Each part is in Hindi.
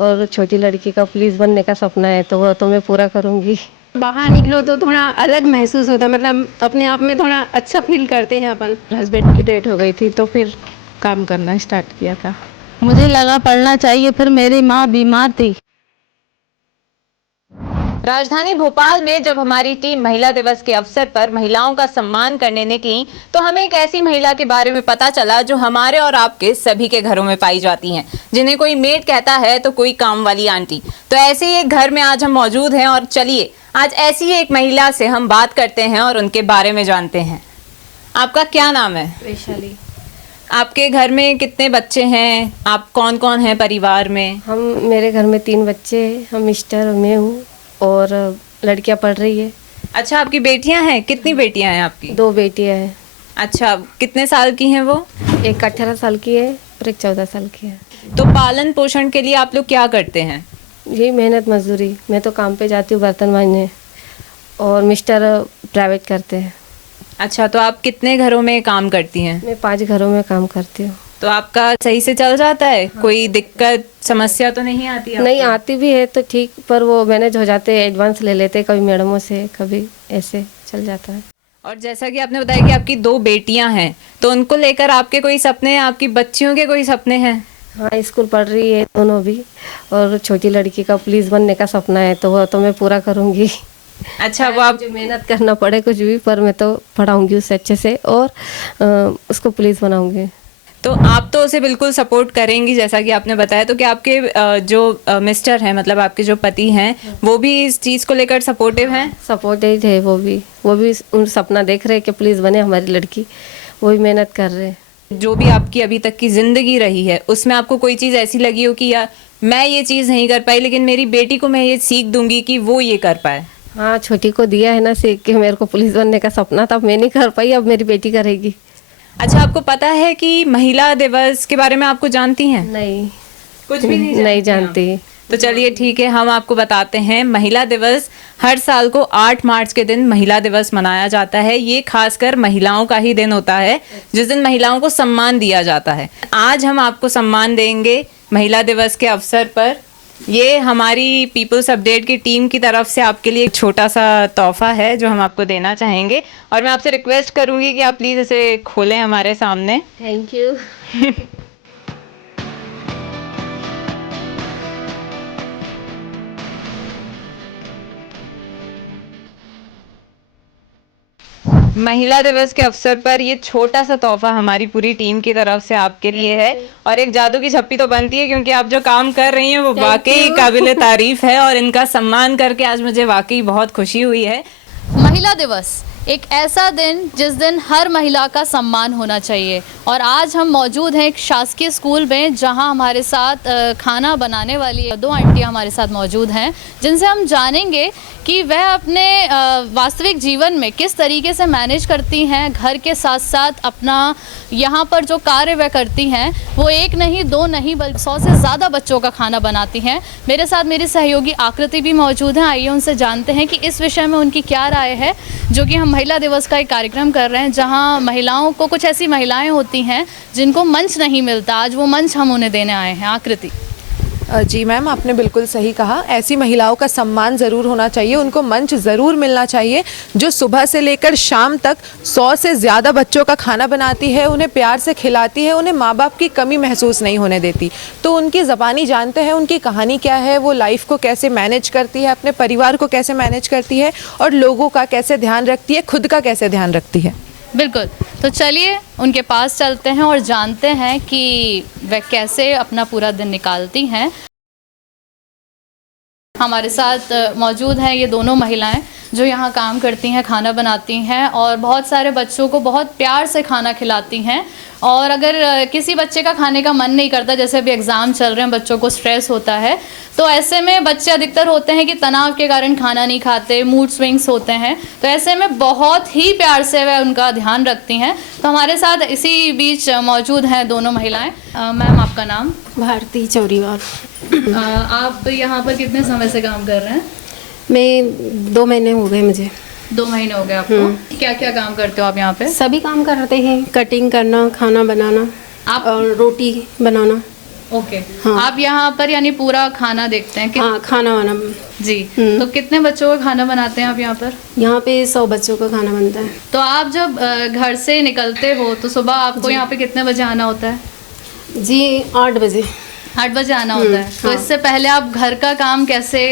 और छोटी लड़की का पुलिस बनने का सपना है, तो वो तो मैं पूरा करूँगी। बाहर निकलो तो थोड़ा अलग महसूस होता है, मतलब अपने आप में थोड़ा अच्छा फील करते हैं अपन। हस्बैंड की डेथ हो गई थी तो फिर काम करना स्टार्ट किया था। मुझे लगा पढ़ना चाहिए, फिर मेरी माँ बीमार थी। राजधानी भोपाल में जब हमारी टीम महिला दिवस के अवसर पर महिलाओं का सम्मान करने निकली तो हमें एक ऐसी महिला के बारे में पता चला जो हमारे और आपके सभी के घरों में पाई जाती हैं, जिन्हें कोई मेड कहता है तो कोई काम वाली आंटी। तो ऐसे ही एक घर में आज हम मौजूद हैं और चलिए आज ऐसी ही एक महिला से हम बात करते हैं और उनके बारे में जानते हैं। आपका क्या नाम है? वैशाली। आपके घर में कितने बच्चे हैं? आप कौन कौन हैं परिवार में? मेरे घर में 3 बच्चे हैं, हम मिस्टर और मैं हूँ, और लड़कियां पढ़ रही है। अच्छा, आपकी बेटियां हैं? कितनी बेटियां हैं आपकी? 2 बेटियां हैं। अच्छा, कितने साल की हैं वो? एक 18 साल की है और एक 14 साल की है। तो पालन पोषण के लिए आप लोग क्या करते हैं? यही मेहनत मजदूरी। मैं तो काम पे जाती हूँ बर्तन मांजने, और मिस्टर प्राइवेट करते हैं। अच्छा, तो आप कितने घरों में काम करती हैं? मैं 5 घरों में काम करती हूँ। तो आपका सही से चल जाता है? कोई दिक्कत समस्या तो नहीं आती आपको? नहीं आती भी है तो ठीक, पर वो मैनेज हो जाते हैं, एडवांस ले लेते हैं कभी मैडमों से, कभी ऐसे चल जाता है। और जैसा कि आपने बताया कि आपकी 2 बेटियां हैं, तो उनको लेकर आपके कोई सपने हैं? आपकी बच्चियों के कोई सपने हैं? हाँ, स्कूल पढ़ रही है दोनों भी, और छोटी लड़की का पुलिस बनने का सपना है, तो वो तो मैं पूरा करूँगी। अच्छा, वो आप मुझे मेहनत करना पड़े कुछ भी, पर मैं तो पढ़ाऊँगी उसे अच्छे से और उसको पुलिस बनाऊँगी। तो आप तो उसे बिल्कुल सपोर्ट करेंगी जैसा कि आपने बताया। तो क्या आपके जो मिस्टर हैं, मतलब आपके जो पति हैं, वो भी इस चीज़ को लेकर सपोर्टिव हैं? सपोर्टेड है वो भी उन सपना देख रहे हैं कि पुलिस बने हमारी लड़की, वो भी मेहनत कर रहे हैं। जो भी आपकी अभी तक की जिंदगी रही है उसमें आपको कोई चीज़ ऐसी लगी हो कि यार मैं ये चीज़ नहीं कर पाई, लेकिन मेरी बेटी को मैं ये सीख दूंगी कि वो ये कर पाए? हाँ, छोटी को दिया है ना सीख के, मेरे को पुलिस बनने का सपना था, मैं नहीं कर पाई, अब मेरी बेटी करेगी। अच्छा, आपको पता है कि महिला दिवस के बारे में आपको जानती हैं? नहीं, कुछ भी नहीं जानती। तो चलिए ठीक है, हम आपको बताते हैं। महिला दिवस हर साल को 8 मार्च के दिन महिला दिवस मनाया जाता है। ये खासकर महिलाओं का ही दिन होता है, जिस दिन महिलाओं को सम्मान दिया जाता है। आज हम आपको सम्मान देंगे महिला दिवस के अवसर पर। ये हमारी पीपल्स अपडेट की टीम की तरफ से आपके लिए एक छोटा सा तोहफा है जो हम आपको देना चाहेंगे, और मैं आपसे रिक्वेस्ट करूंगी कि आप प्लीज़ इसे खोलें हमारे सामने। Thank you. महिला दिवस के अवसर पर ये छोटा सा तोहफा हमारी पूरी टीम की तरफ से आपके लिए है, और एक जादू की छप्पी तो बनती है क्योंकि आप जो काम कर रही हैं वो वाकई काबिले तारीफ है, और इनका सम्मान करके आज मुझे वाकई बहुत खुशी हुई है। महिला दिवस एक ऐसा दिन जिस दिन हर महिला का सम्मान होना चाहिए, और आज हम मौजूद हैं एक शासकीय स्कूल में जहां हमारे साथ खाना बनाने वाली 2 आंटियां हमारे साथ मौजूद हैं, जिनसे हम जानेंगे कि वह अपने वास्तविक जीवन में किस तरीके से मैनेज करती हैं, घर के साथ साथ अपना यहाँ पर जो कार्य वह करती हैं वो 1 नहीं 2 नहीं बल्कि 100 से ज़्यादा बच्चों का खाना बनाती हैं। मेरे साथ मेरी सहयोगी आकृति भी मौजूद हैं। आइए उनसे जानते हैं कि इस विषय में उनकी क्या राय है, जो कि हम महिला दिवस का एक कार्यक्रम कर रहे हैं जहाँ महिलाओं को, कुछ ऐसी महिलाएं होती हैं जिनको मंच नहीं मिलता, आज वो मंच हम उन्हें देने आए हैं। आकृति। जी मैम, आपने बिल्कुल सही कहा। ऐसी महिलाओं का सम्मान ज़रूर होना चाहिए, उनको मंच ज़रूर मिलना चाहिए जो सुबह से लेकर शाम तक 100 से ज़्यादा बच्चों का खाना बनाती है, उन्हें प्यार से खिलाती है, उन्हें माँ बाप की कमी महसूस नहीं होने देती। तो उनकी ज़बानी जानते हैं, उनकी कहानी क्या है, वो लाइफ को कैसे मैनेज करती है, अपने परिवार को कैसे मैनेज करती है, और लोगों का कैसे ध्यान रखती है, खुद का कैसे ध्यान रखती है। बिल्कुल, तो चलिए उनके पास चलते हैं और जानते हैं कि वह कैसे अपना पूरा दिन निकालती हैं। हमारे साथ मौजूद हैं ये दोनों महिलाएं जो यहाँ काम करती हैं, खाना बनाती हैं और बहुत सारे बच्चों को बहुत प्यार से खाना खिलाती हैं। और अगर किसी बच्चे का खाने का मन नहीं करता, जैसे अभी एग्ज़ाम चल रहे हैं, बच्चों को स्ट्रेस होता है, तो ऐसे में बच्चे अधिकतर होते हैं कि तनाव के कारण खाना नहीं खाते, मूड स्विंग्स होते हैं, तो ऐसे में बहुत ही प्यार से वह उनका ध्यान रखती हैं। तो हमारे साथ इसी बीच मौजूद हैं दोनों महिलाएं। मैम, आपका नाम? भारती चौरीवाल। आप यहाँ पर कितने समय से काम कर रहे हैं? मैं 2 महीने हो गए मुझे। 2 महीने हो गए आपको? क्या क्या काम करते हो आप यहाँ पे? सभी काम करते हैं, कटिंग करना, खाना बनाना आप और रोटी बनाना। ओके। आप यहाँ पर यानी पूरा खाना देखते हैं हाँ, खाना वाना जी। तो कितने बच्चों का खाना बनाते हैं आप यहाँ पर? यहाँ पे 100 बच्चों का खाना बनता है। तो आप जब घर से निकलते हो तो सुबह आपको यहाँ पे कितने बजे आना होता है? जी 8 बजे। 8 बजे आना होता है। तो इससे पहले आप घर का काम कैसे?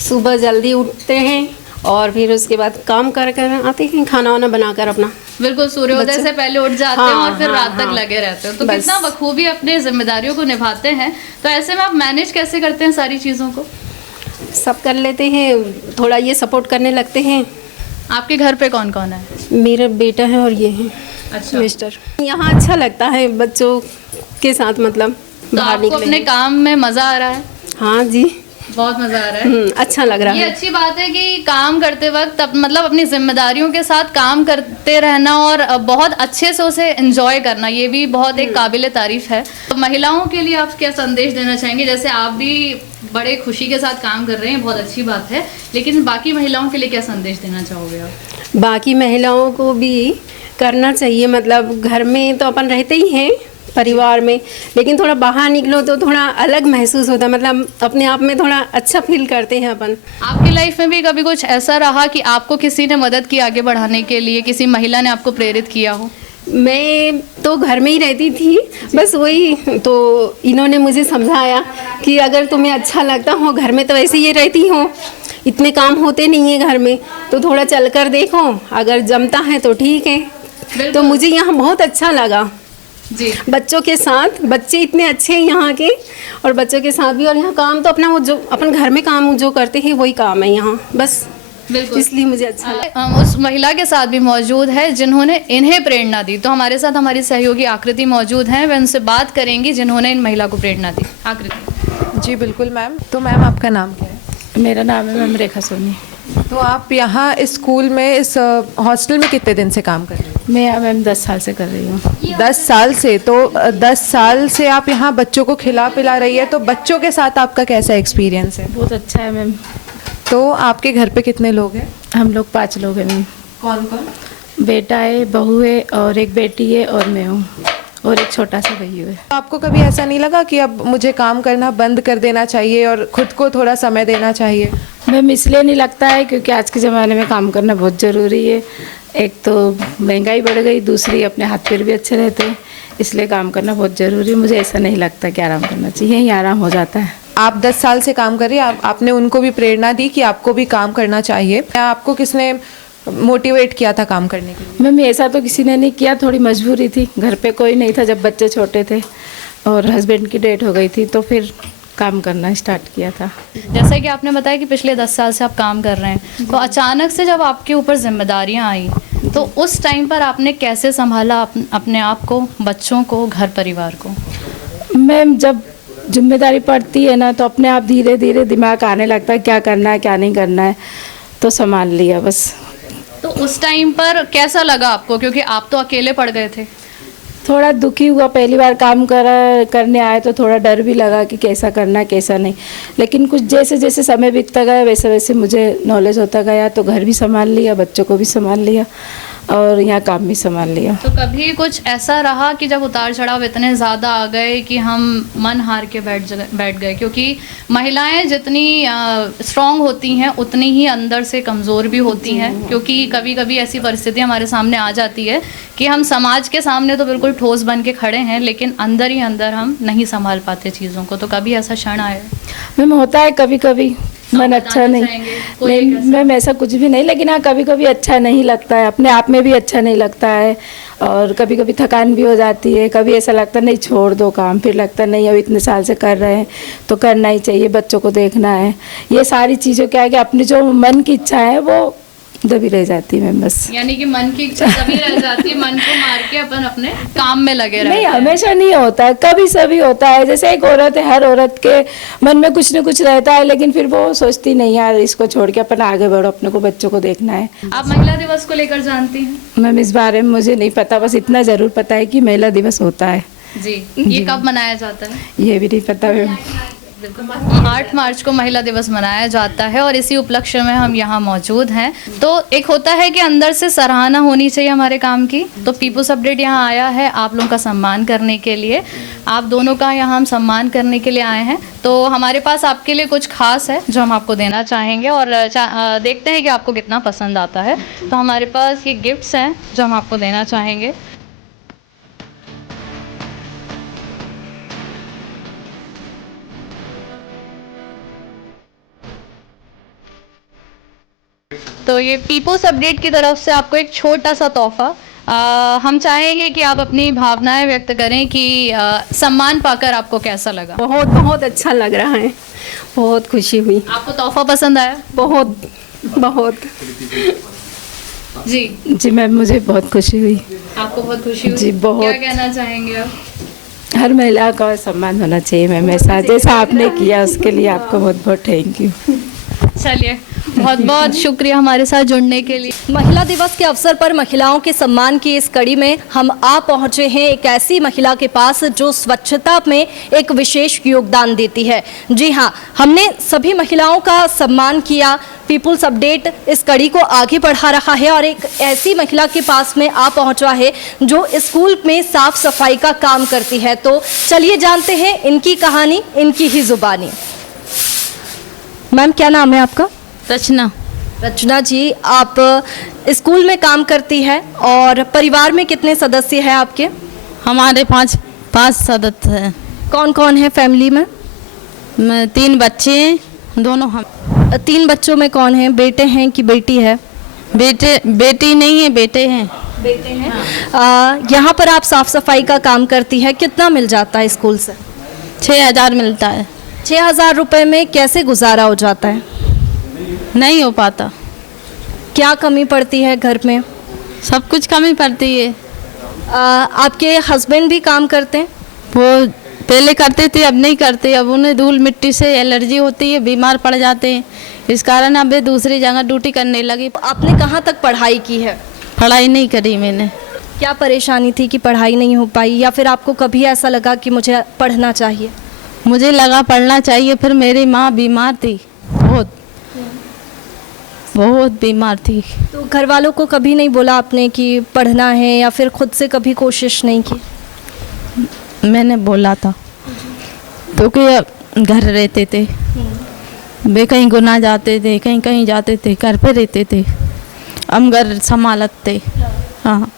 सुबह जल्दी उठते हैं और फिर उसके बाद काम कर कर आते हैं, खाना वाना बनाकर अपना। बिल्कुल सूर्योदय से पहले उठ जाते हैं और फिर रात तक लगे रहते हो। तो बस। कितना बखूबी अपने जिम्मेदारियों को निभाते हैं। तो ऐसे में आप मैनेज कैसे करते हैं सारी चीज़ों को? सब कर लेते हैं, थोड़ा ये सपोर्ट करने लगते हैं। आपके घर पे कौन कौन है? मेरा बेटा है और ये है अच्छा। मिस्टर। यहाँ अच्छा लगता है बच्चों के साथ, मतलब तो बाहर आपको निकले। अपने काम में मजा आ रहा है? हाँ जी, बहुत मजा आ रहा है। अच्छा लग रहा ये है। अच्छी बात है कि काम करते वक्त मतलब अपनी जिम्मेदारियों के साथ काम करते रहना और बहुत अच्छे से उसे एंजॉय करना, ये भी बहुत एक काबिले तारीफ है। तो महिलाओं के लिए आप क्या संदेश देना चाहेंगे? जैसे आप भी बड़े खुशी के साथ काम कर रहे हैं, बहुत अच्छी बात है, लेकिन बाकी महिलाओं के लिए क्या संदेश देना चाहोगे आप? बाकी महिलाओं को भी करना चाहिए, मतलब घर में तो अपन रहते ही हैं परिवार में, लेकिन थोड़ा बाहर निकलो तो थोड़ा अलग महसूस होता है, मतलब अपने आप में थोड़ा अच्छा फील करते हैं अपन। आपकी लाइफ में भी कभी कुछ ऐसा रहा कि आपको किसी ने मदद की आगे बढ़ाने के लिए, किसी महिला ने आपको प्रेरित किया हो? मैं तो घर में ही रहती थी, बस वही तो इन्होंने मुझे समझाया कि अगर तुम्हें अच्छा लगता हो, घर में तो वैसे ही रहती हो, इतने काम होते नहीं है घर में, तो थोड़ा चल कर देखो, अगर जमता है तो ठीक है। तो मुझे यहाँ बहुत अच्छा लगा जी। बच्चों के साथ, बच्चे इतने अच्छे हैं यहाँ के, और बच्चों के साथ भी, और यहाँ काम तो अपना वो जो अपन घर में काम जो करते हैं वही काम है यहाँ, बस बिल्कुल। इसलिए मुझे अच्छा लगा। हम उस महिला के साथ भी मौजूद है जिन्होंने इन्हें प्रेरणा दी। तो हमारे साथ हमारी सहयोगी आकृति मौजूद हैं, वे उनसे बात करेंगी जिन्होंने इन महिला को प्रेरणा दी। आकृति जी बिल्कुल मैम। तो मैम आपका नाम क्या है? मेरा नाम है मैम रेखा सोनी। तो आप यहाँ इस स्कूल में, इस हॉस्टल में कितने दिन से काम कर रहे हो? मैं यहाँ मैम 10 साल से कर रही हूँ। 10 साल से? तो 10 साल से आप यहाँ बच्चों को खिला पिला रही है, तो बच्चों के साथ आपका कैसा एक्सपीरियंस है? बहुत अच्छा है मैम। तो आपके घर पे कितने लोग हैं? हम लोग 5 लोग हैं मैम। कौन कौन? बेटा है, बहू है और एक बेटी है और मैं हूँ, और एक छोटा सा भैया है। आपको कभी ऐसा नहीं लगा कि अब मुझे काम करना बंद कर देना चाहिए और खुद को थोड़ा समय देना चाहिए? मैम इसलिए नहीं लगता है क्योंकि आज के ज़माने में काम करना बहुत ज़रूरी है। एक तो महंगाई बढ़ गई, दूसरी अपने हाथ पैर भी अच्छे रहते हैं, इसलिए काम करना बहुत ज़रूरी है। मुझे ऐसा नहीं लगता कि आराम करना चाहिए, यहीं आराम हो जाता है। आप 10 साल से काम कर रही हैं, आपने उनको भी प्रेरणा दी कि आपको भी काम करना चाहिए। आपको किसने मोटिवेट किया था काम करने के लिए? मैम ऐसा तो किसी ने नहीं किया, थोड़ी मजबूरी थी, घर पे कोई नहीं था जब बच्चे छोटे थे और हस्बैंड की डेथ हो गई थी, तो फिर काम करना स्टार्ट किया था। जैसा कि आपने बताया कि पिछले 10 साल से आप काम कर रहे हैं, तो अचानक से जब आपके ऊपर जिम्मेदारियां आई, तो उस टाइम पर आपने कैसे संभाला अपने आप को, बच्चों को, घर परिवार को? मैम जब जिम्मेदारी पड़ती है ना, तो अपने आप धीरे धीरे दिमाग आने लगता है क्या करना है क्या नहीं करना है, तो संभाल लिया बस। तो उस टाइम पर कैसा लगा आपको, क्योंकि आप तो अकेले पड़ गए थे? थोड़ा दुखी हुआ, पहली बार काम करने आए तो थोड़ा डर भी लगा कि कैसा करना है कैसा नहीं, लेकिन कुछ जैसे जैसे समय बीतता गया वैसे वैसे मुझे नॉलेज होता गया, तो घर भी संभाल लिया, बच्चों को भी संभाल लिया और यहाँ काम भी संभाल लिया। तो कभी कुछ ऐसा रहा कि जब उतार चढ़ाव इतने ज़्यादा आ गए कि हम मन हार के बैठ गए? क्योंकि महिलाएं जितनी स्ट्रांग होती हैं उतनी ही अंदर से कमज़ोर भी होती हैं, क्योंकि कभी कभी ऐसी परिस्थिति हमारे सामने आ जाती है कि हम समाज के सामने तो बिल्कुल ठोस बन के खड़े हैं, लेकिन अंदर ही अंदर हम नहीं संभाल पाते चीज़ों को। तो कभी ऐसा क्षण आया? मैम होता है कभी कभी, मन अच्छा नहीं, मैम ऐसा कुछ भी नहीं, लेकिन हाँ कभी कभी अच्छा नहीं लगता है, अपने आप में भी अच्छा नहीं लगता है, और कभी कभी थकान भी हो जाती है, कभी ऐसा लगता है नहीं छोड़ दो काम, फिर लगता है नहीं अब इतने साल से कर रहे हैं तो करना ही चाहिए, बच्चों को देखना है, ये सारी चीज़ों क्या है कि अपनी जो मन की इच्छा है वो दबी रह जाती है मैम बस। यानी कि मन की इच्छा दबी रह जाती है, मन को मार के अपन अपने काम में लगे रहते नहीं, हैं। हमेशा नहीं होता है, कभी सभी होता है। जैसे एक औरत है, हर औरत के मन में कुछ न कुछ रहता है, लेकिन फिर वो सोचती नहीं यार इसको छोड़ के अपन आगे बढ़ो, अपने को बच्चों को देखना है। आप महिला दिवस को लेकर जानती हैं? मैम इस बारे में मुझे नहीं पता, बस इतना ज़रूर पता है कि महिला दिवस होता है। जी। ये कब मनाया जाता है? ये भी नहीं पता मैम। 8 मार्च को महिला दिवस मनाया जाता है और इसी उपलक्ष्य में हम यहाँ मौजूद हैं। तो एक होता है कि अंदर से सराहना होनी चाहिए हमारे काम की, तो पीपुल्स अपडेट यहाँ आया है आप लोगों का सम्मान करने के लिए। आप दोनों का यहाँ हम सम्मान करने के लिए आए हैं, तो हमारे पास आपके लिए कुछ खास है जो हम आपको देना चाहेंगे और देखते हैं कि आपको कितना पसंद आता है। तो हमारे पास ये गिफ्ट्स हैं जो हम आपको देना चाहेंगे। तो ये पीपुल्स अपडेट की तरफ से आपको एक छोटा सा तोहफा, हम चाहेंगे कि आप अपनी भावनाएं व्यक्त करें कि सम्मान पाकर आपको कैसा लगा। बहुत बहुत अच्छा लग रहा है, बहुत खुशी हुई। आपको तोहफा पसंद आया? बहुत बहुत जी मैम मुझे बहुत खुशी हुई। आपको बहुत खुशी हुई? जी, बहुत। क्या कहना चाहेंगे आप? हर महिला का सम्मान होना चाहिए मैम, ऐसा जैसा आपने किया उसके लिए आपको बहुत बहुत थैंक यू। चलिए, बहुत बहुत शुक्रिया हमारे साथ जुड़ने के लिए। महिला दिवस के अवसर पर महिलाओं के सम्मान की इस कड़ी में हम आ पहुंचे हैं एक ऐसी महिला के पास जो स्वच्छता में एक विशेष योगदान देती है। जी हां, हमने सभी महिलाओं का सम्मान किया। पीपुल्स अपडेट इस कड़ी को आगे बढ़ा रहा है और एक ऐसी महिला के पास में आ पहुंचा है जो स्कूल में साफ सफाई का काम करती है। तो चलिए जानते हैं इनकी कहानी, इनकी ही जुबानी। मैम क्या नाम है आपका? रचना। रचना जी, आप स्कूल में काम करती है और परिवार में कितने सदस्य हैं आपके? हमारे पाँच सदस्य हैं। कौन कौन है फैमिली में? 3 बच्चे हैं, दोनों हम। 3 बच्चों में कौन है, बेटे हैं कि बेटी है? बेटी नहीं है, बेटे हैं। बेटे हैं। यहाँ पर आप साफ सफाई का काम करती है, कितना मिल जाता है स्कूल से? 6,000 मिलता है। 6,000 रुपये में कैसे गुजारा हो जाता है? नहीं हो पाता। क्या कमी पड़ती है घर में? सब कुछ कमी पड़ती है। आपके हस्बैंड भी काम करते हैं? वो पहले करते थे, अब नहीं करते। अब उन्हें धूल मिट्टी से एलर्जी होती है, बीमार पड़ जाते हैं, इस कारण अब वे दूसरी जगह ड्यूटी करने लगे। आपने कहाँ तक पढ़ाई की है? पढ़ाई नहीं करी मैंने। क्या परेशानी थी कि पढ़ाई नहीं हो पाई, या फिर आपको कभी ऐसा लगा कि मुझे पढ़ना चाहिए? मुझे लगा पढ़ना चाहिए, फिर मेरी माँ बीमार थी, बहुत बीमार थी। तो घर वालों को कभी नहीं बोला आपने कि पढ़ना है, या फिर खुद से कभी कोशिश नहीं की? मैंने बोला था तो कि घर रहते थे, वे कहीं गुना जाते थे, कहीं कहीं जाते थे, घर पे रहते थे, हम घर संभालते थे। हाँ,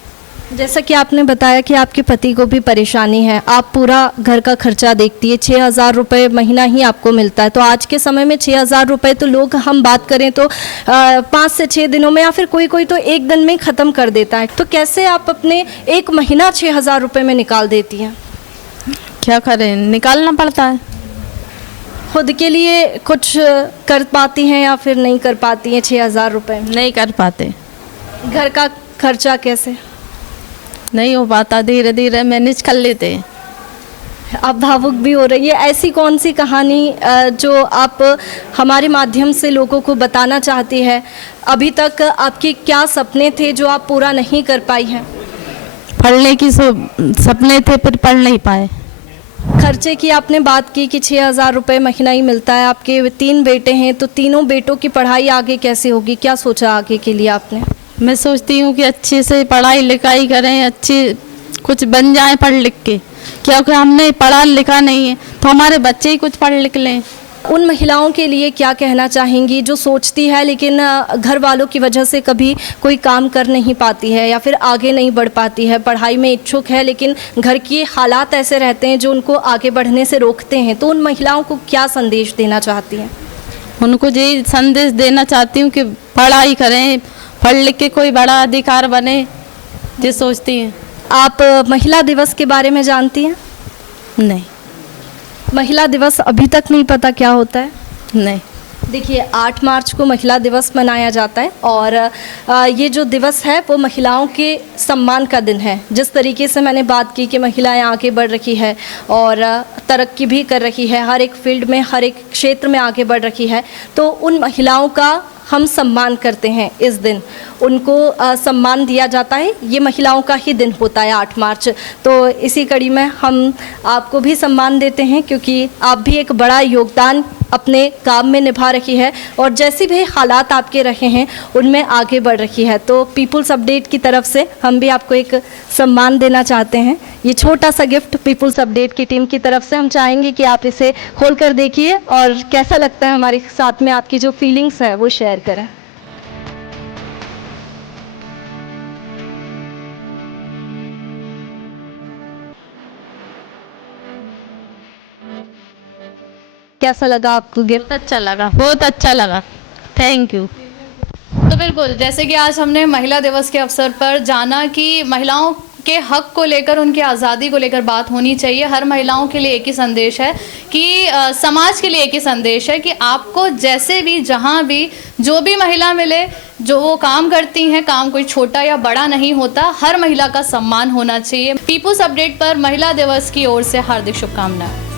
जैसा कि आपने बताया कि आपके पति को भी परेशानी है, आप पूरा घर का खर्चा देखती है, 6,000 रुपये महीना ही आपको मिलता है। तो आज के समय में 6,000 रुपये तो लोग, हम बात करें तो 5 से 6 दिनों में, या फिर कोई कोई तो 1 दिन में ख़त्म कर देता है। तो कैसे आप अपने एक महीना 6,000 रुपये में निकाल देती हैं? क्या करें, निकालना पड़ता है। खुद के लिए कुछ कर पाती हैं या फिर नहीं कर पाती हैं 6,000 रुपये में? नहीं कर पाते। घर का खर्चा कैसे? नहीं हो पाता, धीरे धीरे मैनेज कर लेते हैं। आप भावुक भी हो रही है। ऐसी कौन सी कहानी जो आप हमारे माध्यम से लोगों को बताना चाहती है? अभी तक आपके क्या सपने थे जो आप पूरा नहीं कर पाई हैं? पढ़ने की सपने थे, फिर पढ़ नहीं पाए। खर्चे की आपने बात की कि 6,000 रुपये महीना ही मिलता है। आपके 3 बेटे हैं, तो तीनों बेटों की पढ़ाई आगे कैसे होगी? क्या सोचा आगे के लिए आपने? मैं सोचती हूँ कि अच्छे से पढ़ाई लिखाई करें, अच्छे कुछ बन जाएं पढ़ लिख के, क्योंकि हमने पढ़ा लिखा नहीं है, तो हमारे बच्चे ही कुछ पढ़ लिख लें। उन महिलाओं के लिए क्या कहना चाहेंगी जो सोचती है लेकिन घर वालों की वजह से कभी कोई काम कर नहीं पाती है, या फिर आगे नहीं बढ़ पाती है, पढ़ाई में इच्छुक है लेकिन घर के हालात ऐसे रहते हैं जो उनको आगे बढ़ने से रोकते हैं? तो उन महिलाओं को क्या संदेश देना चाहती हैं? उनको यही संदेश देना चाहती हूँ कि पढ़ाई करें, पढ़ लिख के कोई बड़ा अधिकार बने, ये सोचती हैं। आप महिला दिवस के बारे में जानती हैं? नहीं। महिला दिवस अभी तक नहीं पता क्या होता है? नहीं। देखिए 8 मार्च को महिला दिवस मनाया जाता है और ये जो दिवस है वो महिलाओं के सम्मान का दिन है। जिस तरीके से मैंने बात की कि महिलाएं आगे बढ़ रही है और तरक्की भी कर रही है, हर एक फील्ड में, हर एक क्षेत्र में आगे बढ़ रही है, तो उन महिलाओं का हम सम्मान करते हैं। इस दिन उनको सम्मान दिया जाता है। ये महिलाओं का ही दिन होता है 8 मार्च। तो इसी कड़ी में हम आपको भी सम्मान देते हैं क्योंकि आप भी एक बड़ा योगदान अपने काम में निभा रही है और जैसे भी हालात आपके रहे हैं उनमें आगे बढ़ रही है। तो पीपुल्स अपडेट की तरफ से हम भी आपको एक सम्मान देना चाहते हैं। ये छोटा सा गिफ्ट पीपुल्स अपडेट की टीम की तरफ से हम चाहेंगे कि आप इसे खोल कर देखिए और कैसा लगता है हमारे साथ में आपकी जो फीलिंग्स है वो शेयर करें। कैसा लगा आपको गिफ्ट? बहुत अच्छा लगा, बहुत अच्छा लगा। Thank you. तो बिल्कुल, जैसे कि आज हमने महिला दिवस के अवसर पर जाना कि महिलाओं के हक को लेकर, उनकी आज़ादी को लेकर बात होनी चाहिए। हर महिलाओं के लिए एक ही संदेश है कि समाज के लिए एक ही संदेश है कि आपको जैसे भी, जहाँ भी, जो भी महिला मिले, जो वो काम करती हैं, काम कोई छोटा या बड़ा नहीं होता, हर महिला का सम्मान होना चाहिए। पीपुल्स अपडेट पर महिला दिवस की ओर से हार्दिक शुभकामनाएं।